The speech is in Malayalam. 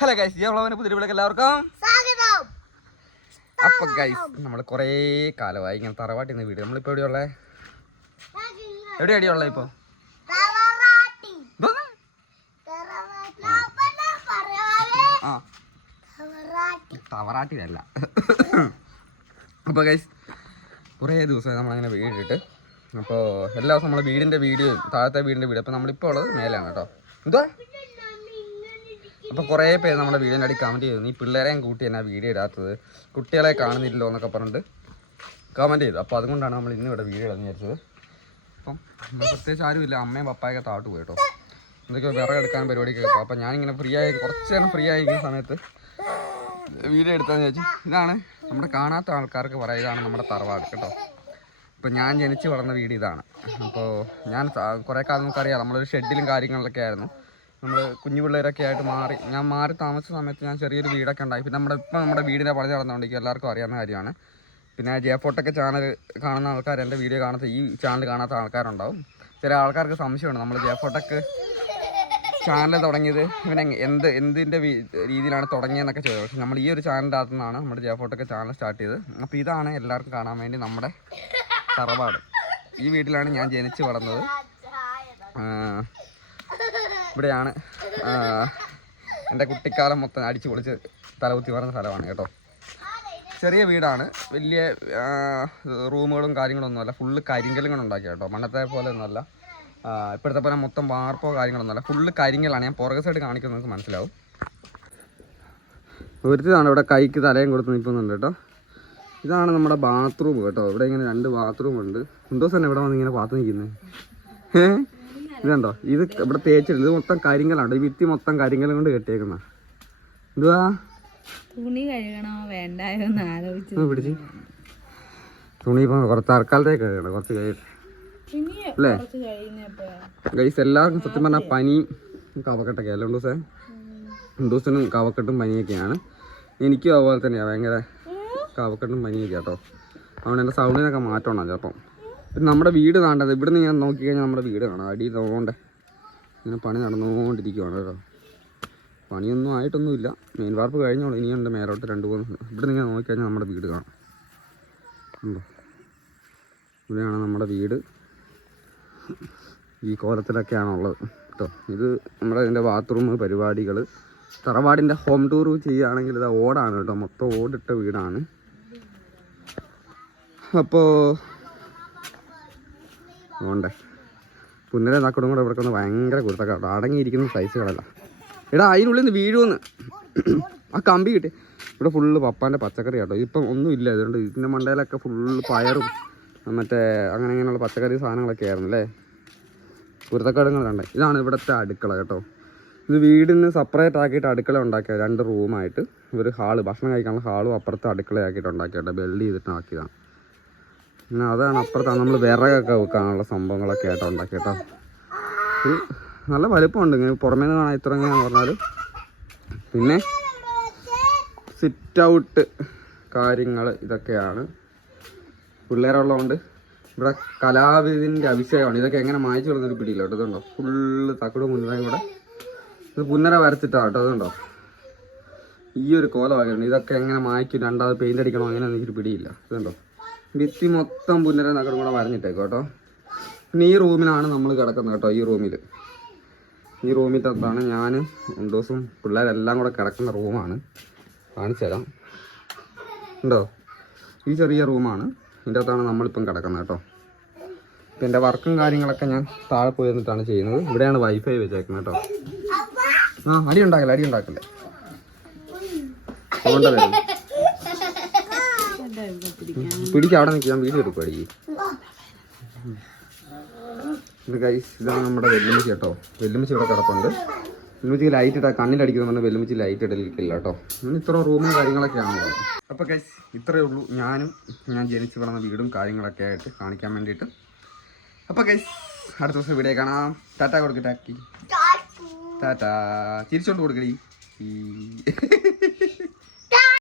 ഹലോ ഗൈസ് ജയവളവന് പുതിയ വിളക്ക് എല്ലാവർക്കും. അപ്പൊ ഗൈസ് നമ്മൾ കുറേ കാലമായി ഇങ്ങനെ തറവാട്ടിൽ നിന്ന് വീട്. നമ്മളിപ്പോ എവിടെയുള്ള എവിടെ എവിടെയുള്ള ഇപ്പൊ? തറവാട്ടി? തറവാട്ടി. തറവാട്ടി. തവറാട്ടിലല്ല അപ്പോൾ ഗൈസ് കുറേ ദിവസമായി നമ്മളങ്ങനെ വീടിട്ട് അപ്പോൾ എല്ലാ ദിവസവും നമ്മളെ വീടിന്റെ വീഡിയോ താഴത്തെ വീടിന്റെ വീഡിയോ അപ്പോൾ നമ്മളിപ്പോൾ ഉള്ളത് മേലാണ് കേട്ടോ. എന്താ അപ്പോൾ കുറേ പേര് നമ്മുടെ വീടിന്റെ അടി കമന്റ് ചെയ്തു. നീ പിള്ളേരെയും കൂട്ടി എന്നാ വീഡിയോ ഇടാത്തത്. കുട്ടികളെ കാണുന്നില്ലല്ലോ എന്നൊക്കെ പറഞ്ഞിട്ട് കമന്റ് ചെയ്തു. അപ്പോൾ അതുകൊണ്ടാണ് നമ്മൾ ഇന്ന് ഇവിടെ വീഡിയോ ഇടാന്ന് വിചാരിച്ചത്. അപ്പം പ്രത്യേകിച്ച് ആരുമില്ല. അമ്മയും പപ്പായൊക്കെ താഴോട്ട് പോയി കേട്ടോ. എന്തൊക്കെയോ വിറകെടുക്കാൻ പരിപാടിയൊക്കെ അപ്പോൾ ഞാനിങ്ങനെ ഫ്രീ ആയി കുറച്ച് നേരം ഫ്രീ ആയിരിക്കുന്ന സമയത്ത് വീഡിയോ എടുത്തതെന്ന് ചോദിച്ചു ഇതാണ് നമ്മുടെ കാണാത്ത ആൾക്കാർക്ക് പറയാം ഇതാണ് നമ്മുടെ തറവാട് കേട്ടോ. ഇപ്പോൾ ഞാൻ ജനിച്ച് വളർന്ന വീട് ഇതാണ്. അപ്പോൾ ഞാൻ കുറേ കാലം നമുക്കറിയാം. നമ്മളൊരു ഷെഡിലും കാര്യങ്ങളിലൊക്കെ ആയിരുന്നു. നമ്മൾ കുഞ്ഞു പിള്ളേരൊക്കെ ആയിട്ട് മാറി. ഞാൻ മാറി താമസിച്ച സമയത്ത് ഞാൻ ചെറിയൊരു വീടൊക്കെ ഉണ്ടായി. പിന്നെ നമ്മുടെ ഇപ്പം നമ്മുടെ വീടിന്റെ പണി നടന്നുകൊണ്ടിരിക്കും എല്ലാവർക്കും അറിയാവുന്ന കാര്യമാണ്. പിന്നെ ജയഫോട്ടൊക്കെ ചാനൽ കാണുന്ന ആൾക്കാർ എന്റെ വീഡിയോ കാണാത്ത ഈ ചാനൽ കാണാത്ത ആൾക്കാരുണ്ടാവും. ചില ആൾക്കാർക്ക് സംശയമുണ്ട് നമ്മൾ ജയഫോട്ടൊക്കെ ചാനൽ തുടങ്ങിയത് ഇവൻ എന്ത് എന്തിന്റെ രീതിയിലാണ് തുടങ്ങിയതെന്നൊക്കെ ചോദിച്ചു പക്ഷെ നമ്മൾ ഈ ഒരു ചാനലിന്റെ അകത്തു നിന്നാണ് നമ്മുടെ ജയഫോട്ടൊക്കെ ചാനൽ സ്റ്റാർട്ട് ചെയ്തത്. അപ്പോൾ ഇതാണ് എല്ലാവർക്കും കാണാൻ വേണ്ടി നമ്മുടെ തറവാട്. ഈ വീട്ടിലാണ് ഞാൻ ജനിച്ച് വളർന്നത്. ഇവിടെയാണ്. എന്റെ കുട്ടിക്കാലം മൊത്തം അടിച്ചു പൊളിച്ച് തലകുത്തി പറഞ്ഞ സ്ഥലമാണ് കേട്ടോ. ചെറിയ വീടാണ്. വലിയ റൂമുകളും കാര്യങ്ങളൊന്നുമല്ല. ഫുള്ള് കരിങ്കലും കൊണ്ട് ഉണ്ടാക്കിയ കേട്ടോ. മണ്ണത്തെ പോലെ ഒന്നുമല്ല ഇപ്പോഴത്തെ പോലെ മൊത്തം വാർപ്പോ കാര്യങ്ങളൊന്നുമല്ല. ഫുള്ള് കരിങ്കലാണ് ഞാൻ പുറകെ സൈഡ് കാണിക്കുന്നത് നിങ്ങൾക്ക് മനസ്സിലാവും. ഒരുത്തതാണ് ഇവിടെ കൈക്ക് തലയും കൊടുത്ത് നിൽക്കുന്നുണ്ട് കേട്ടോ. ഇതാണ് നമ്മുടെ ബാത്റൂം കേട്ടോ. ഇവിടെ ഇങ്ങനെ രണ്ട് ബാത്റൂം ഉണ്ട്. എന്തോസ് തന്നെ ഇവിടെ വന്ന് ഇങ്ങനെ പാത്ത് നിൽക്കുന്നത് ഏഹ് ഇതുണ്ടോ? ഇത് ഇവിടെ തേച്ചിട്ടുണ്ട്. ഇത് മൊത്തം കാര്യങ്ങളാണ് ഈ വിത്തി മൊത്തം കരിങ്കലും കൊണ്ട് കെട്ടിയേക്കുന്ന. എന്തുവാ? തുണി കഴുകണോ? വേണ്ടായോ എന്ന് ആലോചിച്ചു പിടിച്ച്. തുണി ഇപ്പം കുറച്ച് തൽക്കാലത്തേക്ക് കഴുകണം. കുറച്ച് കഴിയട്ടെ അല്ലേ? ഗൈസ് എല്ലാവർക്കും സത്യം പറഞ്ഞാൽ പനിയും കവക്കെട്ടൊക്കെ അല്ലേ ദിവസം ദിവസനും കവക്കെട്ടും പനിയൊക്കെയാണ്. എനിക്കും അതുപോലെ തന്നെയാണ് ഭയങ്കര കവക്കെട്ടും പനിയൊക്കെ കേട്ടോ അതുകൊണ്ട് എന്റെ സൗണ്ടിനൊക്കെ മാറ്റണം ചിലപ്പം? പിന്നെ നമ്മുടെ വീട് കാണേണ്ടത്? ഇവിടെ നിന്ന് ഞാൻ നോക്കിക്കഴിഞ്ഞാൽ നമ്മുടെ വീട് കാണാം. അടി തോണ്ടേ ഇങ്ങനെ പണി നടന്നുകൊണ്ടിരിക്കുവാണ് കേട്ടോ. പണിയൊന്നും ആയിട്ടൊന്നുമില്ല. മെയിൻ വാർപ്പ് കഴിഞ്ഞോളൂ. ഇനിയുണ്ട് മേലോട്ട് രണ്ട് മൂന്ന്. ഇവിടെ നിന്ന് നോക്കിക്കഴിഞ്ഞാൽ നമ്മുടെ വീട് കാണാം. ഉണ്ടോ ഇവിടെയാണ് നമ്മുടെ വീട്. ഈ കോലത്തിലൊക്കെയാണുള്ളത് കേട്ടോ. ഇത് നമ്മുടെ ഇതിന്റെ ബാത്റൂം പരിപാടികൾ. തറവാടിന്റെ ഹോം ടൂർ ചെയ്യുകയാണെങ്കിൽ ഇത് ഓടാണ് കേട്ടോ. മൊത്തം ഓടിട്ട വീടാണ്. അപ്പോൾ ഓണ്ടേ പുന്നര നാക്കോടും കൂടെ ഇവിടെ ഭയങ്കര കുരുത്തക്കാട്ടോ അടങ്ങിയിരിക്കുന്ന സൈസുകളല്ല എടാ അതിനുള്ളിൽ നിന്ന് വീഴുമെന്ന് ആ കമ്പി കിട്ടി. ഇവിടെ ഫുള്ള് പപ്പാന്റെ പച്ചക്കറി കേട്ടോ. ഇപ്പം ഒന്നും ഇല്ല. ഇതുകൊണ്ട് ഇതിന്റെ മണ്ടയിലൊക്കെ ഫുള്ള് പയറും മറ്റേ അങ്ങനെ ഇങ്ങനെയുള്ള പച്ചക്കറി സാധനങ്ങളൊക്കെ ആയിരുന്നു അല്ലേ? കുരുത്തക്കടങ്ങൾ കണ്ടേ. ഇതാണ് ഇവിടുത്തെ അടുക്കള കേട്ടോ. ഇത് വീടിന് സെപ്പറേറ്റ് ആക്കിയിട്ട് അടുക്കള ഉണ്ടാക്കിയ രണ്ട് റൂമായിട്ട് ഒരു ഹാൾ ഭക്ഷണം കഴിക്കാനുള്ള ഹാളും അപ്പുറത്ത് അടുക്കളയാക്കിയിട്ട് ഉണ്ടാക്കിയ കേട്ടോ ബെൽഡ് ചെയ്തിട്ട് ആക്കിയതാണ് പിന്നെ അതാണ് അപ്പുറത്താണ് നമ്മൾ വിറകൊക്കെ വെക്കാനുള്ള സംഭവങ്ങളൊക്കെ ആയിട്ട് ഉണ്ടാക്കി കേട്ടോ നല്ല വലുപ്പമുണ്ട് ഇങ്ങനെ പുറമേ നിന്ന് കാണാൻ ഇത്ര എങ്ങനെയാന്ന് പറഞ്ഞാൽ പിന്നെ സിറ്റ് ഔട്ട് കാര്യങ്ങൾ ഇതൊക്കെയാണ്. പിള്ളേരുള്ളതുകൊണ്ട് ഇവിടെ കലാവിധിന്റെ അഭിഷേകമാണ്. ഇതൊക്കെ എങ്ങനെ മായച്ചു കളന്നൊരു പിടിയില്ല കേട്ടോ. ഇതുണ്ടോ? ഫുള്ള് തക്കട് മുന്നേയും കൂടെ ഇത് പുന്നര വരച്ചിട്ടാണ് കേട്ടോ. അതുണ്ടോ ഈ ഒരു കോലമാക്കിയിട്ടുണ്ട്. ഇതൊക്കെ എങ്ങനെ മായ്ക്കും? രണ്ടാമത് പെയിന്റ് അടിക്കണോ? അങ്ങനെ എനിക്കൊരു പിടിയില്ല. ഇതുണ്ടോ? ഭിത്തി മൊത്തം പുന്നര നഗരം കൂടെ വരഞ്ഞിട്ടേക്കോ കേട്ടോ. പിന്നെ ഈ റൂമിലാണ് നമ്മൾ കിടക്കുന്നത് കേട്ടോ ഈ റൂമിൽ ഈ റൂമിൽ തത്താണ് ഞാൻ ദിവസം പിള്ളേരെല്ലാം കൂടെ കിടക്കുന്ന റൂമാണ്. കാണിച്ചു തരാം. ഉണ്ടോ? ഈ ചെറിയ റൂമാണ്. ഇതിന്റെ അകത്താണ് നമ്മളിപ്പം കിടക്കുന്നത് കേട്ടോ. ഇപ്പം എന്റെ വർക്കും കാര്യങ്ങളൊക്കെ ഞാൻ താഴെ പോയി നിന്നിട്ടാണ് ചെയ്യുന്നത്. ഇവിടെയാണ് വൈഫൈ വെച്ചേക്കുന്നത് കേട്ടോ. ആ അടി ഉണ്ടാക്കല്ലേ അടി ഉണ്ടാക്കല്ലേ? പിടിക്ക് അവിടെ നിൽക്കാൻ വീഡിയോ എടുക്കും ഇത് ഗൈസ് ഇതാണ് നമ്മുടെ വെല്ലുമിച്ചി കേട്ടോ. വെല്ലുമിച്ചി ഇവിടെ കിടപ്പുണ്ട്. വെല്ലുമിച്ചിക്ക് ലൈറ്റ് ഇട്ടാ കണ്ണിലടിക്കുന്ന പറഞ്ഞാൽ വെല്ലുമിച്ചി ലൈറ്റ് ഇടലിക്കില്ല കേട്ടോ. അങ്ങനെ ഇത്ര റൂമും കാര്യങ്ങളൊക്കെ ആണല്ലോ. അപ്പോൾ ഗൈസ് ഇത്രയേ ഉള്ളൂ. ഞാനും ഞാൻ ജനിച്ച് വളർന്ന വീടും കാര്യങ്ങളൊക്കെ ആയിട്ട് കാണിക്കാൻ വേണ്ടിയിട്ട്. അപ്പോൾ ഗൈസ് അടുത്ത ദിവസം വീഡിയോ കാണാം. ടാറ്റ കൊടുക്കട്ടാക്കി ടാറ്റാ. ചിരിച്ചോണ്ട് കൊടുക്കടി. ഈ